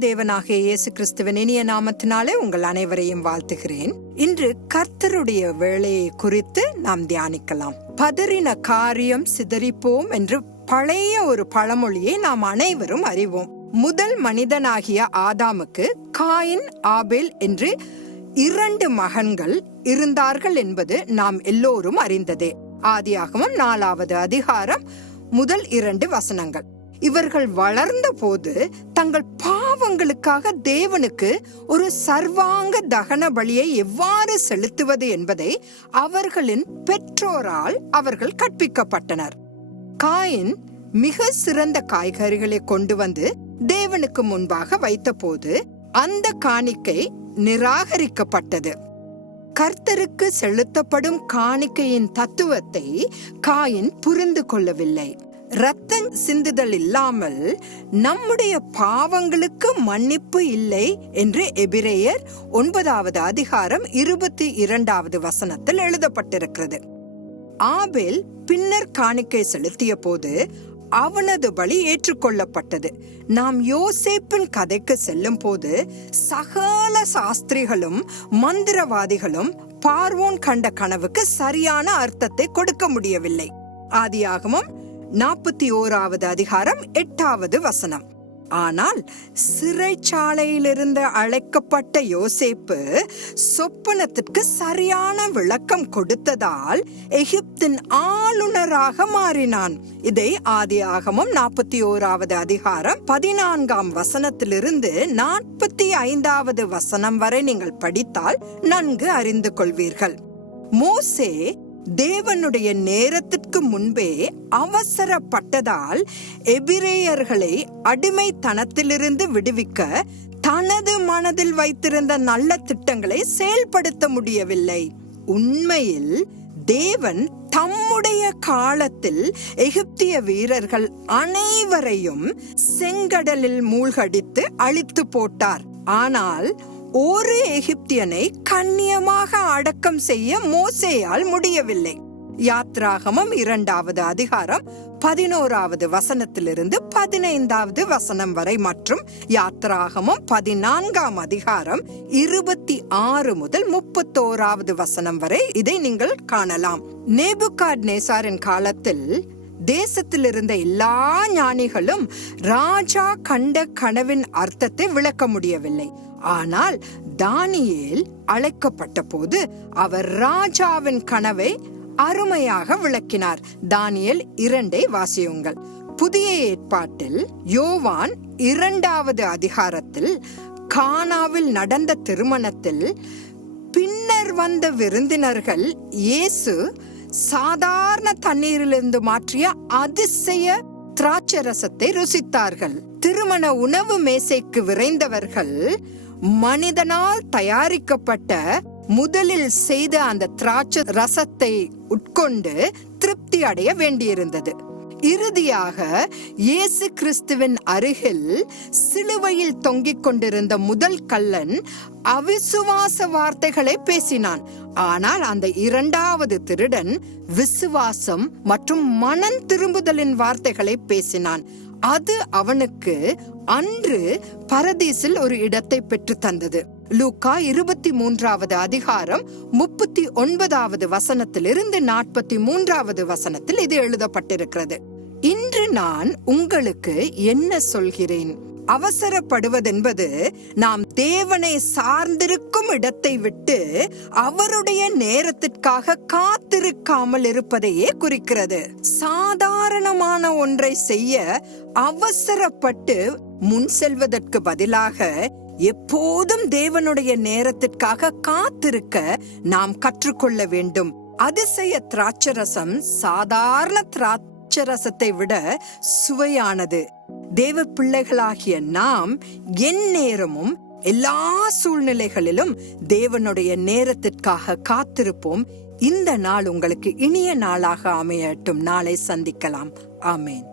தேவனாகிய இயேசு கிறிஸ்துவின் இனிய நாமத்தினாலே உங்கள் அனைவரையும் வாழ்த்துகிறேன். இன்று கர்த்தருடைய வேலையை குறித்து நாம் தியானிக்கலாம். பதறின காரியம் சிதறிப்போம் என்று பழைய ஒரு பழமொழியை நாம் அனைவரும் அறிவோம். முதல் மனிதனாகிய ஆதாமுக்கு காயின் ஆபேல் என்று இரண்டு மகன்கள் இருந்தார்கள் என்பது நாம் எல்லோரும் அறிந்ததே. ஆதியாகவும் நாலாவது அதிகாரம் முதல் இரண்டு வசனங்கள். இவர்கள் வளர்ந்த போது தங்கள் பாவங்களுக்காக தேவனுக்கு ஒரு சர்வாங்க தகன பலியை எவ்வாறு செலுத்துவது என்பதை அவர்களின் பெற்றோரால் அவர்கள் கற்பிக்கப்பட்டனர். காயின் மிக சிறந்த காய்கறிகளை கொண்டு வந்து தேவனுக்கு முன்பாக வைத்தபோது அந்த காணிக்கை நிராகரிக்கப்பட்டது. கர்த்தருக்கு செலுத்தப்படும் காணிக்கையின் தத்துவத்தை காயின் புரிந்து கொள்ளவில்லை. ரத்தம் சிந்துதல் இல்லாமல் நம்முடைய பாவங்களுக்கு மன்னிப்பு இல்லை என்று எபிரேயர் ஒன்பதாவது அதிகாரம் இருபத்தி இரண்டாவது வசனத்தில் எழுதப்பட்டிருக்கிறது. ஆபேல் பின்னர் காணிக்கை செலுத்திய போது அவனது பலி ஏற்றுக்கொள்ளப்பட்டது. நாம் யோசேப்பின் கதைக்கு செல்லும் போது சகல சாஸ்திரிகளும் மந்திரவாதிகளும் பார்வோன் கண்ட கனவுக்கு சரியான அர்த்தத்தை கொடுக்க முடியவில்லை. ஆதியாகமும் நாற்பத்தி ஓராவது அதிகாரம் எட்டாவது வசனம். ஆனால் சிறைச்சாலையிலிருந்து அழைக்கப்பட்ட யோசேப்பு சொப்பனத்திற்கு சரியான விளக்கம் கொடுத்ததால் எகிப்தின் ஆளுநராக மாறினான். இதை ஆதி ஆகமும் நாற்பத்தி ஓராவது அதிகாரம் பதினான்காம் வசனத்திலிருந்து நாற்பத்தி ஐந்தாவது வசனம் வரை நீங்கள் படித்தால் நன்கு அறிந்து கொள்வீர்கள். மோசே தேவனுடைய நேரத்திற்கு முன்பே அவசரப்பட்டதால் எபிரேயர்களை அடிமைத்தனத்திலிருந்து விடுவிக்க தனது மனதில் வைத்திருந்த நல்ல திட்டங்களை செயல்படுத்த முடியவில்லை. உண்மையில் தேவன் தம்முடைய காலத்தில் எகிப்திய வீரர்கள் அனைவரையும் செங்கடலில் மூழ்கடித்து அழித்து போட்டார். ஆனால் ஒரு எகிப்தியனை கண்ணியமாக அடக்கம் செய்ய மோசேயால் முடியவில்லை. யாத்ராகமம் இரண்டாவது அதிகாரம் பதினோராவது வசனத்திலிருந்து பதினைந்தாவது வசனம் வரை மற்றும் யாத்ராகமம் பதினான்காம் அதிகாரம் இருபத்தி ஆறு முதல் முப்பத்தோராவது வசனம் வரை இதை நீங்கள் காணலாம். நேபுகாட் நேசாரின் காலத்தில் தேசத்தில் இருந்த எல்லா ஞானிகளும் ராஜா கண்ட கனவின் அர்த்தத்தை விளக்க முடியவில்லை. ஆனால் தானியேல் அழைக்கப்பட்ட போது அவர் ராஜாவின் கனவை அருமையாக விளக்கினார். தானியல் இரண்டை வாசியுங்கள். புதிய ஏற்பாட்டில் யோவான் இரண்டாவது அதிகாரத்தில் கானாவில் நடந்த திருமணத்தில் பின்னர் வந்த விருந்தினர்கள் இயேசு சாதாரண தண்ணீரிலிருந்து மாற்றிய அதிசய திராட்சரசத்தை ருசித்தார்கள். திருமண உணவு மேசைக்கு விரைந்தவர்கள் மனிதனால் தயாரிக்கப்பட்ட முதலில் செய்த அந்த திராட்சை ரசத்தை உட்கொண்டு திருப்தி அடைய வேண்டியிருந்தது. இறுதியாக இயேசு கிறிஸ்துவின் அருகில் சிலுவையில் தொங்கிக் கொண்டிருந்த முதல் கல்லன் அவிசுவாச வார்த்தைகளை பேசினான். ஆனால் அந்த இரண்டாவது திருடன் விசுவாசம் மற்றும் மனம் திரும்புதலின் வார்த்தைகளை பேசினான். அது அவனுக்கு அன்று பரதீசில் ஒரு இடத்தை பெற்று தந்தது. லூக்கா இருபத்தி மூன்றாவது அதிகாரம் முப்பத்தி ஒன்பதாவது வசனத்திலிருந்து நாற்பத்தி மூன்றாவது வசனத்தில் இது எழுதப்பட்டிருக்கிறது. இன்று நான் உங்களுக்கு என்ன சொல்கிறேன்? அவசரப்படுவதென்பது நாம் தேவனை சார்ந்திருக்கும் இடத்தை விட்டு அவருடைய நேரத்திற்காக காத்திருக்காமல் இருப்பதையே குறிக்கிறது. சாதாரணமான ஒன்றை செய்ய அவசரப்பட்டு முன் செல்வதற்கு பதிலாக எப்போதும் தேவனுடைய நேரத்திற்காக காத்திருக்க நாம் கற்றுக்கொள்ள வேண்டும். அதிசய திராட்சரசம் சாதாரண திராட்சரசத்தை விட சுவையானது. தேவ பிள்ளைகளாகிய நாம் என் நேரமும் எல்லா சூழ்நிலைகளிலும் தேவனுடைய நேரத்திற்காக காத்திருப்போம். இந்த நாள் உங்களுக்கு இனிய நாளாக அமையட்டும். நாளை சந்திக்கலாம். ஆமேன்.